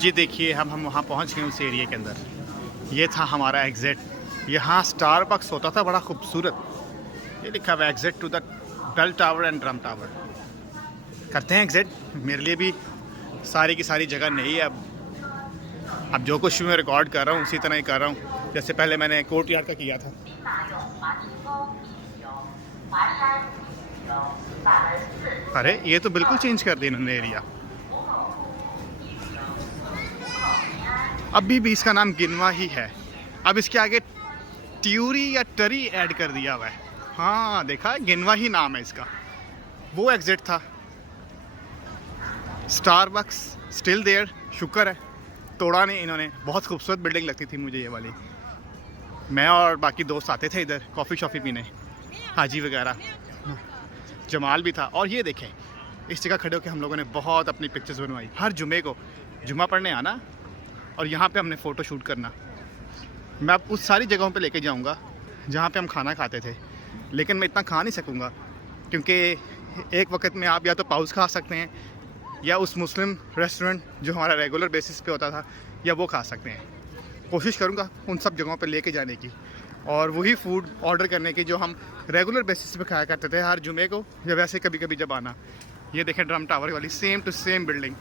जी देखिए हम वहाँ पहुँच गए उस एरिया के अंदर। ये था हमारा एग्ज़िट। यहाँ स्टारबक्स होता था बड़ा खूबसूरत। ये लिखा हुआ है exit to the bell tower and drum tower. करते हैं एग्ज़िट। मेरे लिए भी सारी की सारी जगह नहीं है अब जो कुछ मैं रिकॉर्ड कर रहा हूँ उसी तरह ही कर रहा हूँ जैसे पहले मैंने कोर्ट यार्ड का किया था। अरे ये तो बिल्कुल चेंज कर दिया इन्होंने एरिया। अभी भी इसका नाम गिनवा ही है। अब इसके आगे ट्यूरी या टरी ऐड कर दिया हुआ है। हाँ देखा, गिनवा ही नाम है इसका। वो एग्जिट था। स्टारबक्स स्टिल देयर, शुक्र है तोड़ा नहीं इन्होंने। बहुत खूबसूरत बिल्डिंग लगती थी मुझे ये वाली। मैं और बाकी दोस्त आते थे इधर कॉफ़ी शॉफ़ी पीने, हाजी वगैरह, जमाल भी था। और ये देखें, इस जगह खड़े होकर हम लोगों ने बहुत अपनी पिक्चर्स बनवाई। हर जुमे को जुमा पढ़ने आना और यहाँ पे हमने फ़ोटो शूट करना। मैं अब उस सारी जगहों पे लेके जाऊँगा जहाँ पे हम खाना खाते थे, लेकिन मैं इतना खा नहीं सकूँगा क्योंकि एक वक्त में आप या तो पाउस खा सकते हैं या उस मुस्लिम रेस्टोरेंट जो हमारा रेगुलर बेसिस पे होता था या वो खा सकते हैं। कोशिश करूँगा उन सब जगहों पे लेके जाने की और वही फूड ऑर्डर करने की जो हम रेगुलर बेसिस पे खाया करते थे हर जुमे को या वैसे कभी कभी जब आना। ये देखें ड्रम टावर वाली सेम टू सेम बिल्डिंग।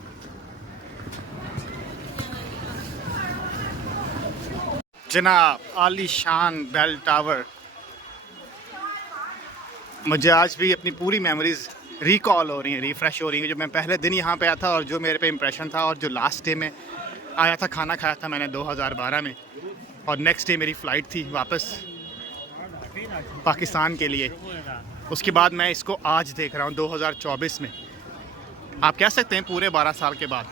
जनाब आलीशान बेल टावर। मुझे आज भी अपनी पूरी मेमोरीज़ रिकॉल हो रही हैं, रिफ़्रेश हो रही हैं। जो मैं पहले दिन यहाँ पे आया था और जो मेरे पे इम्प्रेशन था और जो लास्ट डे में आया था, खाना खाया था मैंने 2012 में और नेक्स्ट डे मेरी फ़्लाइट थी वापस पाकिस्तान के लिए। उसके बाद मैं इसको आज देख रहा हूँ 2024 में, आप कह सकते हैं पूरे 12 साल के बाद।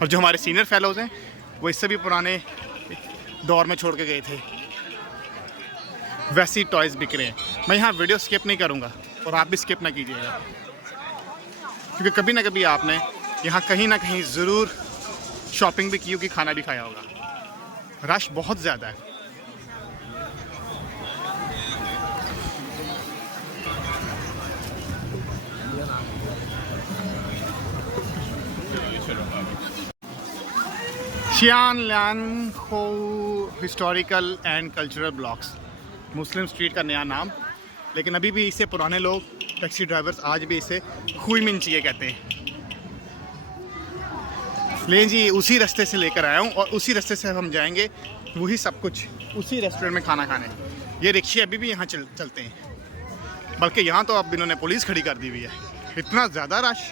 और जो हमारे सीनियर फेलोज़ हैं वो इससे भी पुराने दौर में छोड़ के गए थे। वैसी टॉयज़ बिक रहे हैं। मैं यहाँ वीडियो स्किप नहीं करूँगा और आप भी स्किप ना कीजिएगा क्योंकि कभी ना कभी आपने यहाँ कहीं ना कहीं ज़रूर शॉपिंग भी की होगी, खाना भी खाया होगा। रश बहुत ज़्यादा है। शियान लियान खो historical and cultural blocks, Muslim street का नया नाम, लेकिन अभी भी इसे पुराने लोग टैक्सी ड्राइवर्स आज भी इसे खुई मिनचिए कहते हैं। ले जी, उसी रास्ते से लेकर आया हूँ और उसी रास्ते से हम जाएंगे वही सब कुछ उसी रेस्टोरेंट में खाना खाने। ये रिक्शे अभी भी यहाँ चलते हैं, बल्कि यहाँ तो अब इन्होंने पुलिस खड़ी कर दी हुई है, इतना ज़्यादा रश।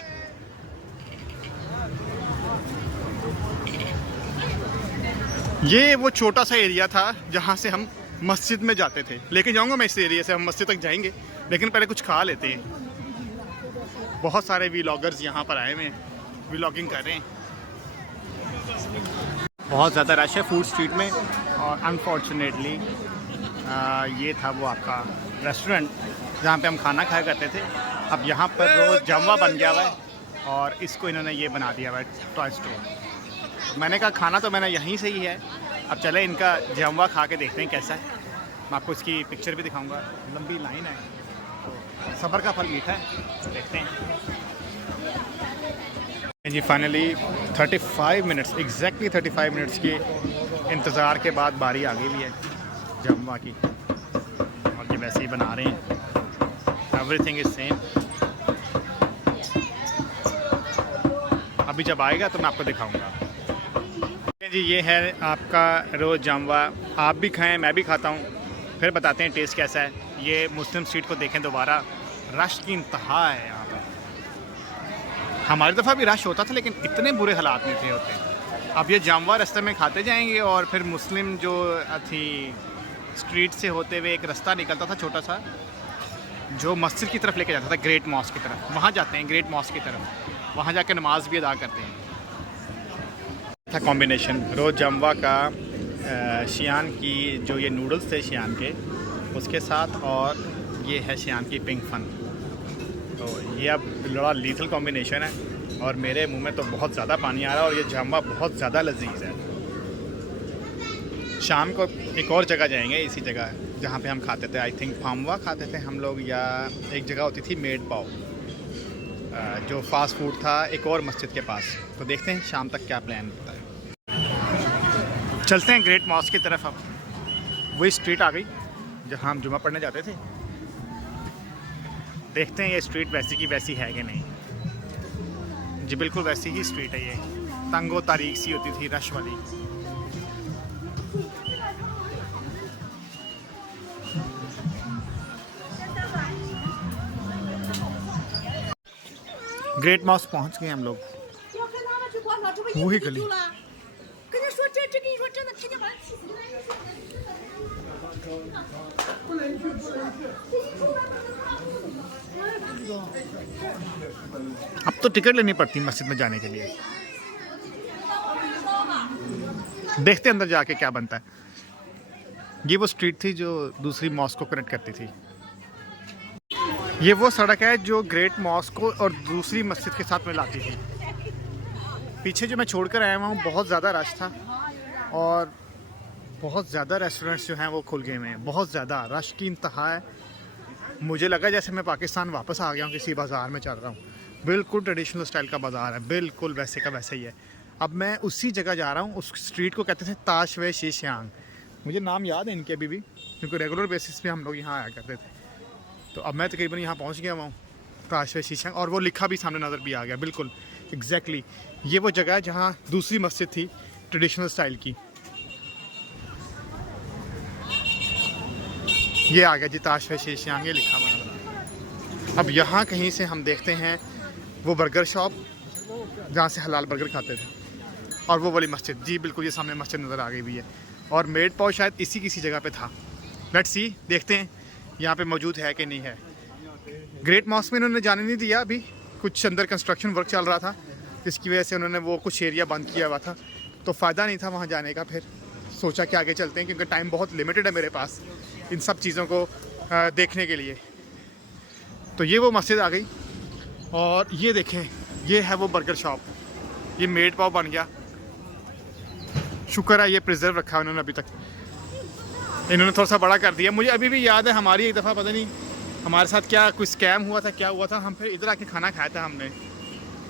ये वो छोटा सा एरिया था जहाँ से हम मस्जिद में जाते थे। लेके जाऊँगा मैं इस एरिया से, हम मस्जिद तक जाएंगे लेकिन पहले कुछ खा लेते हैं। बहुत सारे व्लॉगर्स यहाँ पर आए हुए हैं, व्लॉगिंग कर रहे हैं। बहुत ज़्यादा रश है फूड स्ट्रीट में और अनफॉर्चुनेटली ये था वो आपका रेस्टोरेंट जहाँ पे हम खाना खाया करते थे। अब यहाँ पर रोज़ जमवा बन गया हुआ है और इसको इन्होंने ये बना दिया हुआ है टॉय स्टोर। मैंने कहा खाना तो मैंने यहीं से ही है, अब चले इनका जमवा खा के देखते हैं कैसा है। मैं आपको इसकी पिक्चर भी दिखाऊंगा। लंबी लाइन है तो सब्र का फल मीठा है, देखते हैं जी। फाइनली 35 मिनट्स, एग्जैक्टली 35 मिनट्स के इंतज़ार के बाद बारी आ गई भी है जमवा की और ये वैसे ही बना रहे हैं। Everything is same. अभी जब आएगा तो मैं आपको दिखाऊंगा जी। ये है आपका रोज़ जामवा, आप भी खाएं मैं भी खाता हूँ, फिर बताते हैं टेस्ट कैसा है। ये मुस्लिम स्ट्रीट को देखें दोबारा, रश की इंतहा है यहाँ पर। हमारी दफ़ा भी रश होता था लेकिन इतने बुरे हालात नहीं थे होते। अब ये जामवा रास्ते में खाते जाएंगे और फिर मुस्लिम जो थी स्ट्रीट से होते हुए एक रास्ता निकलता था छोटा सा जो मस्जिद की तरफ लेके जाता था, ग्रेट मॉस्क की तरफ। वहाँ जाते हैं ग्रेट मॉस्क की तरफ, वहाँ जाकर नमाज भी अदा करते हैं। था कॉम्बिनेशन रोज़ जमवा का शियान की जो ये नूडल्स थे शियान के, उसके साथ, और ये है शियान की पिंक फन। तो ये अब बड़ा लीथल कॉम्बिनेशन है और मेरे मुंह में तो बहुत ज़्यादा पानी आ रहा है और ये जमवा बहुत ज़्यादा लजीज है। शाम को एक और जगह जाएंगे, इसी जगह जहाँ पे हम खाते थे, आई थिंक फामवा खाते थे हम लोग, या एक जगह होती थी मेड पाव, जो फास्ट फूड था एक और मस्जिद के पास। तो देखते हैं शाम तक क्या प्लान होता है। चलते हैं ग्रेट मॉस्क की तरफ। अब वही स्ट्रीट आ गई जहाँ हम जुमा पढ़ने जाते थे। देखते हैं ये स्ट्रीट वैसी की वैसी है कि नहीं। जी बिल्कुल वैसी ही स्ट्रीट है ये, तंगो तारीख सी होती थी, रश वाली। ग्रेट मॉस्क पहुंच गए हम लोग। वही गली। अब तो टिकट लेनी पड़ती मस्जिद में जाने के लिए। देखते हैं अंदर जाके क्या बनता है। ये वो स्ट्रीट थी जो दूसरी मॉस्क को कनेक्ट करती थी। ये वो सड़क है जो ग्रेट मॉस्क को और दूसरी मस्जिद के साथ मिलाती थी। पीछे जो मैं छोड़कर आया हुआ हूँ बहुत ज़्यादा रश था और बहुत ज़्यादा रेस्टोरेंट्स जो हैं वो खुल गए हैं। बहुत ज़्यादा रश की इंतहा है। मुझे लगा जैसे मैं पाकिस्तान वापस आ गया हूँ, किसी बाज़ार में चल रहा हूँ। बिल्कुल ट्रेडिशनल स्टाइल का बाज़ार है, बिल्कुल वैसे का वैसे ही है। अब मैं उसी जगह जा रहा हूँ। उस स्ट्रीट को कहते थे ताश वे शीशांग। मुझे नाम याद है इनके अभी भी, क्योंकि रेगुलर बेसिस पे हम लोग यहाँ आया करते थे। तो अब मैं तकरीबन यहाँ पहुँच गया हूँ, ताश वे शीशांग। और वो लिखा भी सामने नज़र भी आ गया, बिल्कुल एग्जैक्टली ये वो जगह है जहाँ दूसरी मस्जिद थी ट्रेडिशनल स्टाइल की। ये आ गया जी ताश वे शीशांग, ये लिखा हुआ नज़र। अब यहाँ कहीं से हम देखते हैं वो बर्गर शॉप जहाँ से हलाल बर्गर खाते थे, और वो वाली मस्जिद। जी बिल्कुल ये सामने मस्जिद नज़र आ गई भी है। और मेड पाव शायद इसी किसी जगह पे था। लेट्स सी, देखते हैं यहाँ पे मौजूद है कि नहीं है। ग्रेट मॉस्क में इन्होंने जाने नहीं दिया, अभी कुछ अंदर कंस्ट्रक्शन वर्क चल रहा था, जिसकी वजह से उन्होंने वो कुछ एरिया बंद किया हुआ था, तो फ़ायदा नहीं था वहाँ जाने का। फिर सोचा कि आगे चलते हैं, क्योंकि टाइम बहुत लिमिटेड है मेरे पास इन सब चीज़ों को देखने के लिए। तो ये वो मस्जिद आ गई और ये देखें, ये है वो बर्गर शॉप। ये मेड पाव बन गया। शुक्र है ये प्रिजर्व रखा है उन्होंने अभी तक। इन्होंने थोड़ा सा बड़ा कर दिया। मुझे अभी भी याद है हमारी एक दफ़ा पता नहीं हमारे साथ क्या कुछ स्कैम हुआ था, क्या हुआ था, हम फिर इधर आके खाना खाया था हमने।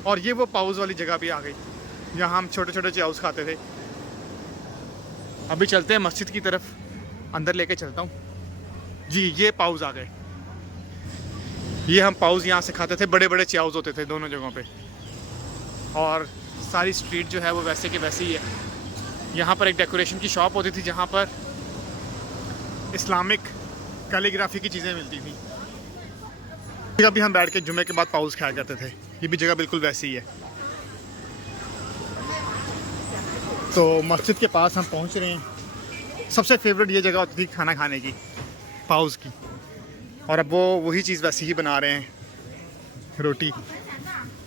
और ये वो पाउज वाली जगह भी आ गई जहाँ हम छोटे छोटे चाउस खाते थे। अभी चलते हैं मस्जिद की तरफ, अंदर लेके चलता हूँ। जी ये पाउज आ गए। ये हम पाउज यहाँ से खाते थे, बड़े बड़े चाउस होते थे दोनों जगहों पे। और सारी स्ट्रीट जो है वो वैसे के वैसे ही है। यहाँ पर एक डेकोरेशन की शॉप होती थी जहाँ पर इस्लामिक कैलीग्राफी की चीज़ें मिलती थी। अभी हम बैठ के जुमे के बाद पाउज खाया करते थे। ये भी जगह बिल्कुल वैसी ही है। तो मस्जिद के पास हम पहुँच रहे हैं। सबसे फेवरेट ये जगह होती थी खाना खाने की, पाउज की। और अब वो वही चीज़ वैसी ही बना रहे हैं, रोटी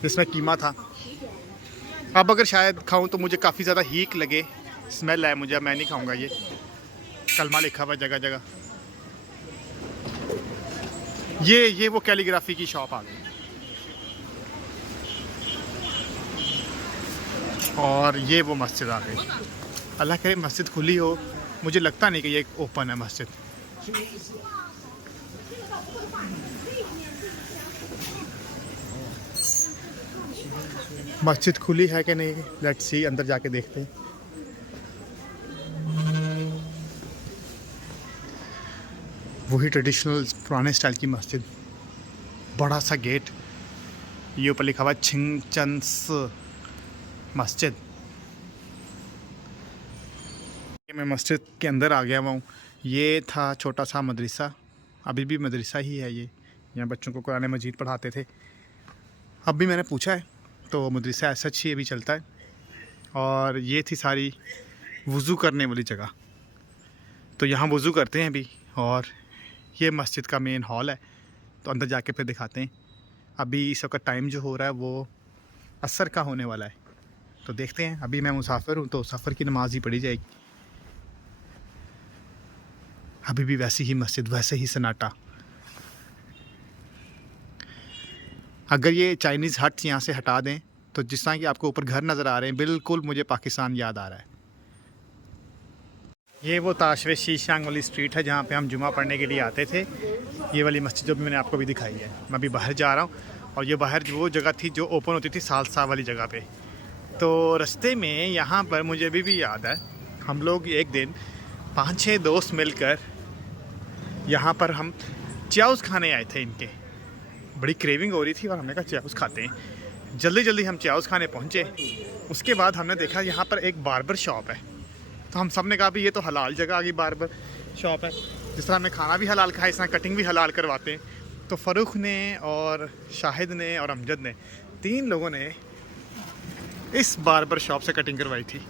जिसमें कीमा था। अब अगर शायद खाऊं तो मुझे काफ़ी ज़्यादा हीक लगे, स्मेल है मुझे, मैं नहीं खाऊंगा। ये कलमा लिखा हुआ जगह जगह। ये वो कैलीग्राफी की शॉप आ गई। और ये वो मस्जिद आ गई। अल्लाह करे मस्जिद खुली हो। मुझे लगता नहीं कि ये ओपन है मस्जिद। मस्जिद खुली है कि नहीं, लेट्स सी, अंदर जाके देखते हैं। वही ट्रेडिशनल पुराने स्टाइल की मस्जिद, बड़ा सा गेट, ये ऊपर लिखा हुआ छिंगचंस मस्जिद। मैं मस्जिद के अंदर आ गया हुआ हूँ। ये था छोटा सा मदरसा, अभी भी मदरसा ही है ये। यहाँ बच्चों को कुरान मजीद पढ़ाते थे। अब भी मैंने पूछा है तो मदरसा ऐसा ही अभी चलता है। और ये थी सारी वज़ू करने वाली जगह। तो यहाँ वज़ू करते हैं अभी। और ये मस्जिद का मेन हॉल है, तो अंदर जाके फिर दिखाते हैं। अभी इस वक्त टाइम जो हो रहा है वो असर का होने वाला है, तो देखते हैं। अभी मैं मुसाफिर हूँ तो सफ़र की नमाज ही पढ़ी जाएगी। अभी भी वैसी ही मस्जिद, वैसे ही सन्नाटा। अगर ये चाइनीज़ हट यहाँ से हटा दें तो जिस तरह कि आपको ऊपर घर नज़र आ रहे हैं, बिल्कुल मुझे पाकिस्तान याद आ रहा है। ये वो ताशवे शीशांग वाली स्ट्रीट है जहाँ पे हम जुमा पढ़ने के लिए आते थे। ये वाली मस्जिद जो भी मैंने आपको भी दिखाई है। मैं अभी बाहर जा रहा हूँ और ये बाहर जो वो जगह थी जो ओपन होती थी सालसा वाली जगह पे। तो रास्ते में यहाँ पर मुझे अभी भी याद है, हम लोग एक दिन 5-6 दोस्त मिलकर यहाँ पर हम चाउस खाने आए थे। इनके बड़ी क्रेविंग हो रही थी और हमने कहा चाउस खाते हैं। जल्दी जल्दी हम चाउस खाने पहुँचे। उसके बाद हमने देखा यहाँ पर एक बार्बर शॉप है। तो हम सब ने कहा भी ये तो हलाल जगह आ गई, बार्बर शॉप है। जिस तरह हमने खाना भी हलाल खाया, इस तरह कटिंग भी हलाल करवाते हैं। तो फ़ारूक ने और शाहिद ने और अमजद ने, 3 लोगों ने इस बार्बर शॉप से कटिंग करवाई थी।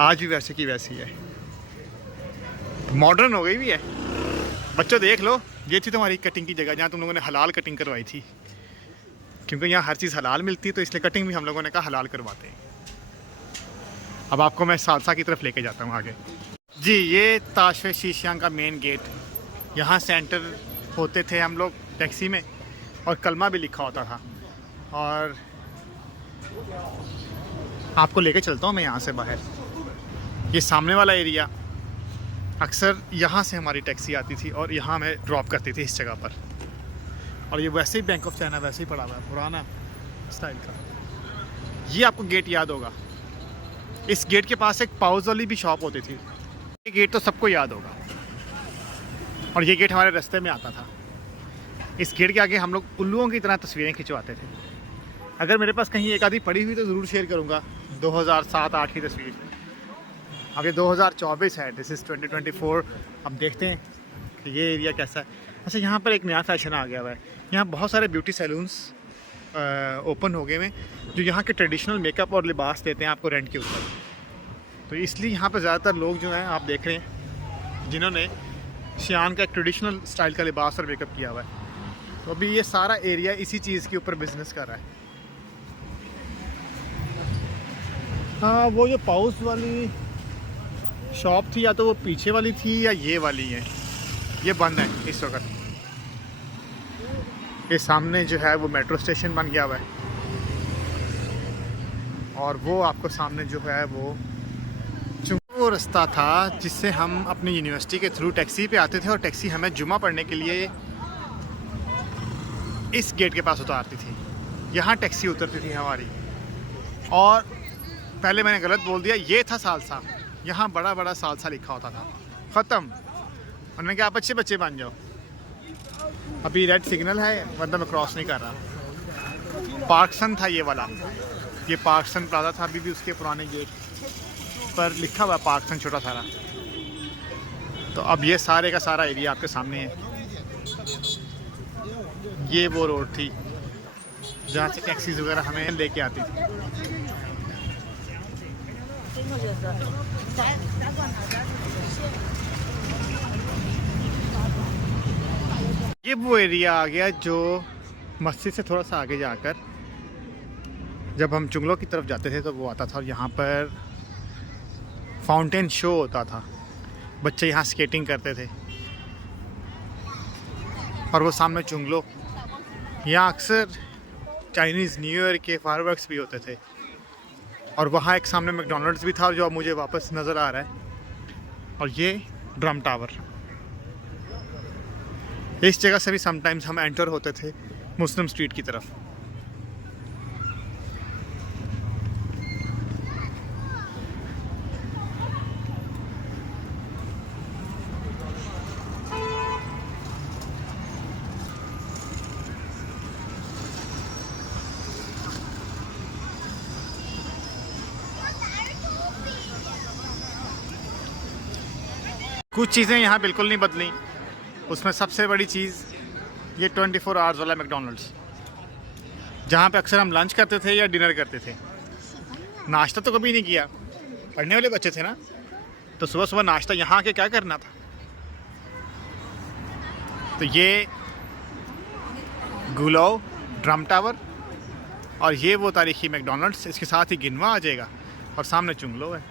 आज भी वैसे की वैसी है, मॉडर्न हो गई भी है। बच्चों देख लो, ये थी तुम्हारी कटिंग की जगह जहाँ तुम लोगों ने हलाल कटिंग करवाई थी। क्योंकि यहाँ हर चीज़ हलाल मिलती है तो इसलिए कटिंग भी हम लोगों ने कहा हलाल करवाते हैं। अब आपको मैं सालसा की तरफ लेके जाता हूँ आगे। जी, ये ताशवे शीशियाँ का मेन गेट, यहाँ से एंटर होते थे हम लोग टैक्सी में और कलमा भी लिखा होता था। और आपको लेके चलता हूँ मैं यहाँ से बाहर। ये सामने वाला एरिया, अक्सर यहाँ से हमारी टैक्सी आती थी और यहाँ हमें ड्रॉप करती थी इस जगह पर। और ये वैसे ही बैंक ऑफ चाइना वैसे ही पड़ा हुआ है, पुराना स्टाइल का। ये आपको गेट याद होगा, इस गेट के पास एक पाउज वाली भी शॉप होती थी। ये गेट तो सबको याद होगा और ये गेट हमारे रास्ते में आता था। इस गेट के आगे हम लोग उल्लुओं की तरह तस्वीरें खिंचवाते थे। अगर मेरे पास कहीं एक आधी पड़ी हुई तो ज़रूर शेयर करूँगा। 2007-8 की तस्वीर। अब ये 2024 है, दिस इज़ 2024। अब देखते हैं कि ये एरिया कैसा है। अच्छा, यहाँ पर एक नया फैशन आ गया हुआ है। यहाँ बहुत सारे ब्यूटी सैलून्स ओपन हो गए हैं जो यहाँ के ट्रेडिशनल मेकअप और लिबास देते हैं आपको रेंट के ऊपर। तो इसलिए यहाँ पर ज़्यादातर लोग जो हैं आप देख रहे हैं जिन्होंने शियान का एक ट्रेडिशनल स्टाइल का लिबास और मेकअप किया हुआ है। तो अभी ये सारा एरिया इसी चीज़ के ऊपर बिजनेस कर रहा है। हाँ, वो जो पाउस वाली शॉप थी या तो वो पीछे वाली थी या ये वाली है, ये बंद है इस वक्त। ये सामने जो है वो मेट्रो स्टेशन बन गया हुआ है और वो आपको सामने जो है वो रास्ता था जिससे हम अपनी यूनिवर्सिटी के थ्रू टैक्सी पे आते थे और टैक्सी हमें जुमा पढ़ने के लिए इस गेट के पास उतारती थी। यहाँ टैक्सी उतरती थी हमारी। और पहले मैंने गलत बोल दिया, ये था सालसा। यहाँ बड़ा बड़ा सालसा लिखा होता था, ख़त्म। और मैंने कहा आप अच्छे बच्चे बन जाओ। अभी रेड सिग्नल है वरना मैं क्रॉस नहीं कर रहा। पार्कसन था ये वाला, ये पार्कसन प्लाजा था। अभी भी उसके पुराने गेट पर लिखा हुआ पार्कसन छोटा सारा। तो अब ये सारे का सारा एरिया आपके सामने है। ये वो रोड थी जहाँ से टैक्सीज वगैरह हमें लेके आती थी। ये वो एरिया आ गया जो मस्जिद से थोड़ा सा आगे जाकर जब हम चुंगलों की तरफ जाते थे तो वो आता था। और यहाँ पर फाउंटेन शो होता था, बच्चे यहाँ स्केटिंग करते थे। और वो सामने चुंगलो, यहाँ अक्सर चाइनीज़ न्यू ईयर के फायरवर्क्स भी होते थे। और वहाँ एक सामने मैकडॉनल्ड्स भी था जो अब मुझे वापस नज़र आ रहा है। और ये ड्रम टावर, इस जगह से भी समटाइम्स हम एंटर होते थे मुस्लिम स्ट्रीट की तरफ। कुछ चीज़ें यहाँ बिल्कुल नहीं बदली। उसमें सबसे बड़ी चीज़ ये 24 आवर्स वाला मैकडॉनल्ड्स, जहाँ पे अक्सर हम लंच करते थे या डिनर करते थे। नाश्ता तो कभी नहीं किया, पढ़ने वाले बच्चे थे ना, तो सुबह सुबह नाश्ता यहाँ आके क्या करना था। तो ये गुलाव, ड्रम टावर और ये वो तारीखी मैकडॉनल्ड्स, इसके साथ ही गिनवा आ जाएगा और सामने चुंगलो है।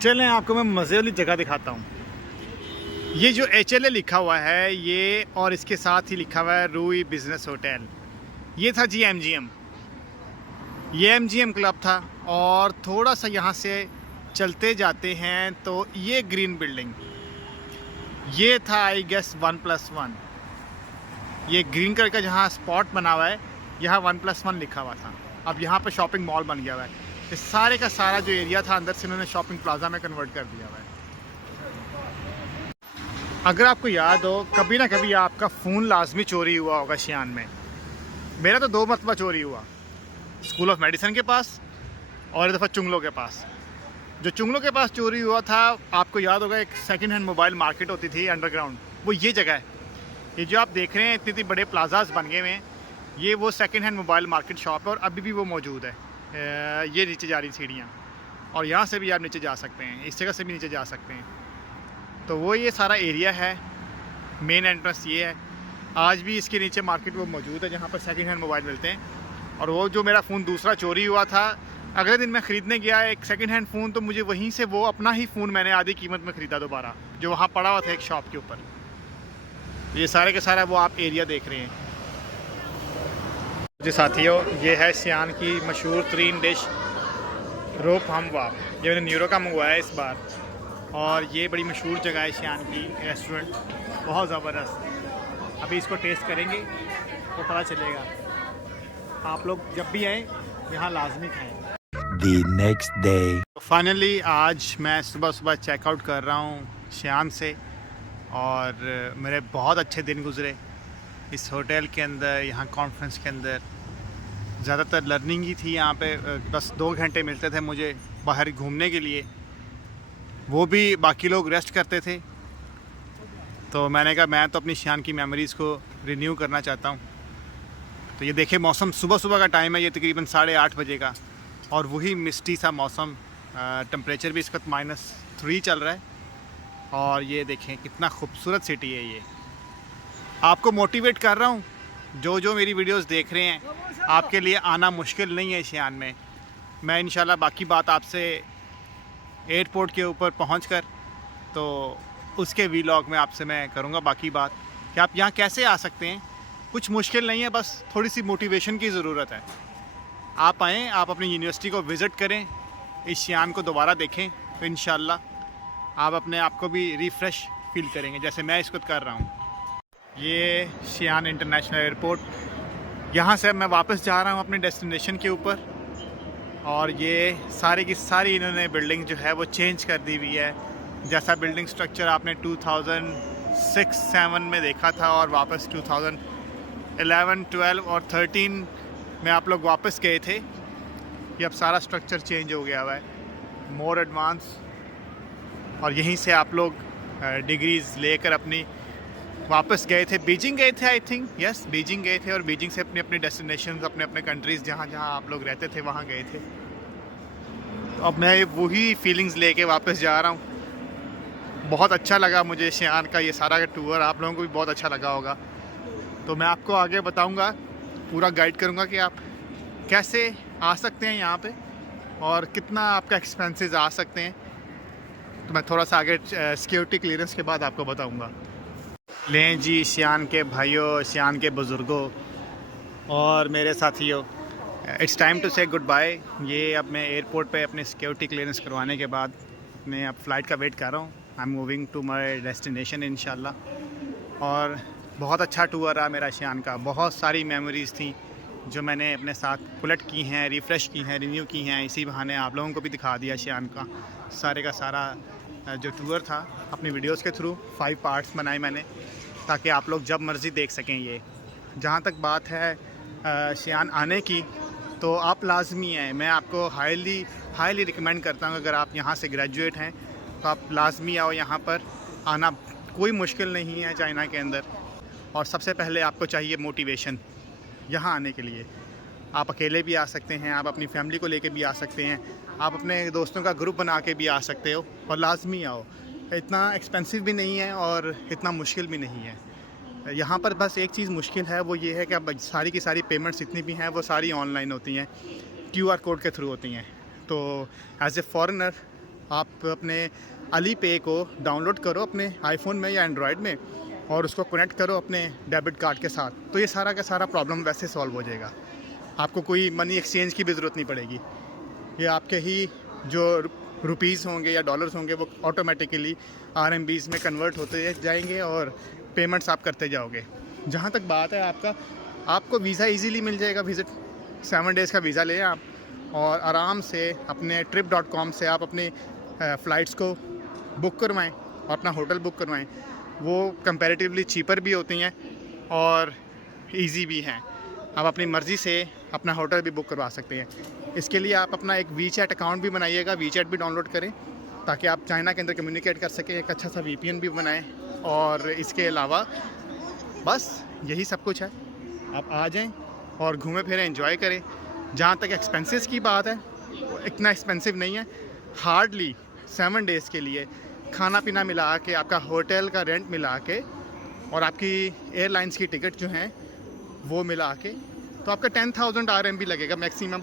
चलें आपको मैं मज़े वाली जगह दिखाता हूँ। ये जो HLA लिखा हुआ है ये, और इसके साथ ही लिखा हुआ है रूई बिज़नेस होटल। ये था जी MGM, ये MGM क्लब था। और थोड़ा सा यहाँ से चलते जाते हैं तो ये ग्रीन बिल्डिंग, ये था आई गेस 1+1। ये ग्रीन कलर का जहाँ स्पॉट बना हुआ है, यहाँ 1+1 लिखा हुआ था। अब यहाँ पे शॉपिंग मॉल बन गया हुआ है। इस सारे का सारा जो एरिया था अंदर से इन्होंने शॉपिंग प्लाजा में कन्वर्ट कर दिया हुआ है। अगर आपको याद हो, कभी ना कभी आपका फ़ोन लाजमी चोरी हुआ होगा शियान में। मेरा तो 2 मरतबा चोरी हुआ, स्कूल ऑफ मेडिसिन के पास और एक दफ़ा चुंगलों के पास। जो चुंगलों के पास चोरी हुआ था, आपको याद होगा एक सेकंड हैंड मोबाइल मार्केट होती थी अंडरग्राउंड, वो ये जगह है। ये जो आप देख रहे हैं इतनी इतनी बड़े प्लाजाज बन गए हैं, ये वो second hand mobile market shop है और अभी भी वो मौजूद है। ये नीचे जा रही सीढ़ियाँ, और यहाँ से भी आप नीचे जा सकते हैं, इस जगह से भी नीचे जा सकते हैं। तो वो ये सारा एरिया है, मेन एंट्रेंस ये है। आज भी इसके नीचे मार्केट वो मौजूद है जहाँ पर सेकंड हैंड मोबाइल मिलते हैं। और वो जो मेरा फ़ोन दूसरा चोरी हुआ था, अगले दिन मैं ख़रीदने गया एक सेकंड हैंड फ़ोन, तो मुझे वहीं से वो अपना ही फ़ोन मैंने आधी कीमत में ख़रीदा दोबारा, जो वहाँ पड़ा हुआ था एक शॉप के ऊपर। ये सारे के सारा वो आप एरिया देख रहे हैं जी साथियों। ये है सियान की मशहूर तरीन डिश रोप हमवा। ये मैंने न्यूरो का मंगवाया इस बार, और ये बड़ी मशहूर जगह है सियान की रेस्टोरेंट, बहुत ज़बरदस्त। अभी इसको टेस्ट करेंगे तो पता चलेगा। आप लोग जब भी आएँ यहाँ लाजमी खाएँ। The next day. फाइनली आज मैं सुबह सुबह चेकआउट कर रहा हूँ सियान से, और मेरे बहुत अच्छे दिन गुज़रे इस होटल के अंदर। यहाँ कॉन्फ्रेंस के अंदर ज़्यादातर लर्निंग ही थी। यहाँ पे बस 2 घंटे मिलते थे मुझे बाहर घूमने के लिए, वो भी बाकी लोग रेस्ट करते थे। तो मैंने कहा मैं तो अपनी सियान की मेमोरीज़ को रिन्यू करना चाहता हूँ। तो ये देखिए मौसम सुबह सुबह का टाइम है, ये तकरीबन 8:30 बजे का, और वही मिस्टी सा मौसम। टेम्परेचर भी इस वक्त -3 चल रहा है। और ये देखें कितना खूबसूरत सिटी है ये। आपको मोटिवेट कर रहा हूँ, जो मेरी वीडियोस देख रहे हैं, आपके लिए आना मुश्किल नहीं है सियान में। मैं इंशाल्लाह बाकी बात आपसे एयरपोर्ट के ऊपर पहुंचकर, तो उसके वीलॉग में आपसे मैं करूंगा बाकी बात कि आप यहाँ कैसे आ सकते हैं। कुछ मुश्किल नहीं है, बस थोड़ी सी मोटिवेशन की ज़रूरत है। आप आएँ, आप अपनी यूनिवर्सिटी को विज़िट करें, इस सियान को दोबारा देखें, तो इंशाल्लाह आप अपने आप को भी रिफ़्रेश फील करेंगे जैसे मैं इसको कर रहा हूँ। ये सियान इंटरनेशनल एयरपोर्ट, यहाँ से मैं वापस जा रहा हूँ अपने डेस्टिनेशन के ऊपर। और ये सारी की सारी इन्होंने बिल्डिंग जो है वो चेंज कर दी हुई है। जैसा बिल्डिंग स्ट्रक्चर आपने 2006-7 में देखा था, और वापस 2011, 12 और 13 में आप लोग वापस गए थे, ये अब सारा स्ट्रक्चर चेंज हो गया हुआ है, मोर एडवांस। और यहीं से आप लोग डिग्रीज़ लेकर अपनी वापस गए थे। बीजिंग गए थे आई थिंक, यस बीजिंग गए थे, और बीजिंग से अपने अपने डेस्टिनेशन, अपने अपने कंट्रीज़ जहाँ जहाँ आप लोग रहते थे वहाँ गए थे। तो अब मैं वही फीलिंग्स लेके वापस जा रहा हूँ। बहुत अच्छा लगा मुझे सियान का ये सारा का टूर, आप लोगों को भी बहुत अच्छा लगा होगा। तो मैं आपको आगे बताऊँगा, पूरा गाइड करूँगा कि आप कैसे आ सकते हैं यहाँ पे, और कितना आपका एक्सपेंसेस आ सकते हैं। तो मैं थोड़ा सा आगे सिक्योरिटी क्लियरेंस के बाद आपको बताऊँगा। लें जी सियान के भाइयों, सियान के बुज़ुर्गों और मेरे साथियों, इट्स टाइम टू से गुड बाय। ये अब मैं एयरपोर्ट पे अपने सिक्योरिटी क्लियरेंस करवाने के बाद मैं अब फ़्लाइट का वेट कर रहा हूँ। I am moving to my destination इंशाल्लाह। और बहुत अच्छा टूर रहा मेरा सियान का, बहुत सारी मेमोरीज़ थी जो मैंने अपने साथ पुलट की हैं, रिफ़्रेश की हैं, रिन्यू की हैं। इसी बहाने आप लोगों को भी दिखा दिया सियान का सारे का सारा जो टूर था अपनी वीडियोस के थ्रू। 5 पार्ट्स बनाए मैंने, ताकि आप लोग जब मर्ज़ी देख सकें। ये जहाँ तक बात है सियान आने की, तो आप लाजमी हैं, मैं आपको हाईली रिकमेंड करता हूँ। अगर आप यहाँ से ग्रेजुएट हैं तो आप लाजमी आओ, यहाँ पर आना कोई मुश्किल नहीं है चाइना के अंदर। और सबसे पहले आपको चाहिए मोटिवेशन यहाँ आने के लिए। आप अकेले भी आ सकते हैं, आप अपनी फैमिली को लेके भी आ सकते हैं, आप अपने दोस्तों का ग्रुप बना के भी आ सकते हो, और लाजमी आओ। इतना एक्सपेंसिव भी नहीं है और इतना मुश्किल भी नहीं है। यहाँ पर बस एक चीज़ मुश्किल है, वो ये है कि अब सारी की सारी पेमेंट्स जितनी भी हैं वो सारी ऑनलाइन होती हैं, QR कोड के थ्रू होती हैं। तो एज़ ए फ़ॉरेनर आप अपने अली पे को डाउनलोड करो अपने आईफोन में या एंड्रॉयड में और उसको कनेक्ट करो अपने डेबिट कार्ड के साथ, तो ये सारा का सारा प्रॉब्लम वैसे सॉल्व हो जाएगा। आपको कोई मनी एक्सचेंज की भी ज़रूरत नहीं पड़ेगी। ये आपके ही जो रुपीज़ होंगे या डॉलर्स होंगे वो ऑटोमेटिकली RMBs में कन्वर्ट होते जाएंगे और पेमेंट्स आप करते जाओगे। जहाँ तक बात है आपको वीज़ा इजीली मिल जाएगा। विज़िट 7 डेज़ का वीज़ा लें आप और आराम से अपने trip.com से आप अपनी फ़्लाइट्स को बुक करवाएं और अपना होटल बुक करवाएं। वो कंपैरेटिवली चीपर भी होती हैं और इजी भी हैं। आप अपनी मर्ज़ी से अपना होटल भी बुक करवा सकते हैं। इसके लिए आप अपना एक वीचैट अकाउंट भी बनाइएगा, वीचैट भी डाउनलोड करें ताकि आप चाइना के अंदर कम्युनिकेट कर सकें। एक अच्छा सा VPN भी बनाएं और इसके अलावा बस यही सब कुछ है। आप आ जाएं और घूमें फिरें, एंजॉय करें। जहाँ तक एक्सपेंसेस की बात है वो इतना एक्सपेंसिव नहीं है। हार्डली 7 डेज़ के लिए खाना पीना मिला के, आपका होटल का रेंट मिला के और आपकी एयरलाइंस की टिकट जो हैं वो मिला के तो आपका 10,000 RMB लगेगा मैक्सिमम।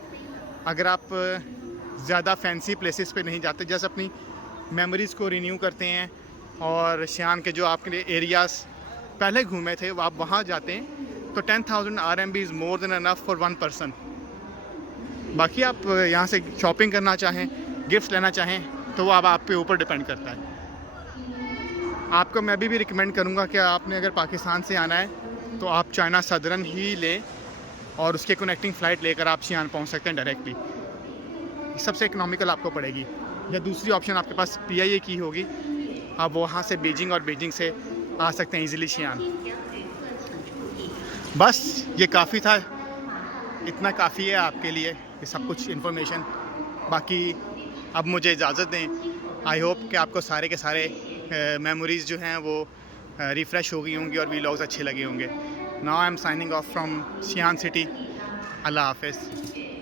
अगर आप ज़्यादा फैंसी प्लेसेस पे नहीं जाते, जैसे अपनी मेमोरीज़ को रिन्यू करते हैं और शियान के जो आपके एरियाज़ पहले घूमे थे वो आप वहाँ जाते हैं तो 10,000 RMB is more than enough for 1 person. बाकी आप यहाँ से शॉपिंग करना चाहें, गिफ्ट्स लेना चाहें तो वो अब आप पे ऊपर डिपेंड करता है। आपको मैं भी रिकमेंड करूँगा कि आपने अगर पाकिस्तान से आना है तो आप चाइना सदर्न ही लें और उसके कनेक्टिंग फ़्लाइट लेकर आप शियान पहुँच सकते हैं डायरेक्टली। सबसे इकोनॉमिकल आपको पड़ेगी। या दूसरी ऑप्शन आपके पास PIA की होगी, आप वहाँ से बीजिंग और बीजिंग से आ सकते हैं ईज़िली शियान। बस ये काफ़ी था, इतना काफ़ी है आपके लिए ये सब कुछ इन्फॉर्मेशन। बाकी अब मुझे इजाज़त दें। आई होप कि आपको सारे के सारे मेमोरीज़ जो हैं वो रिफ़्रेश हो गई होंगी और व्लॉग्स अच्छे लगे होंगे। Now I am signing off from Xi'an city. अल्लाह हाफ़िज़।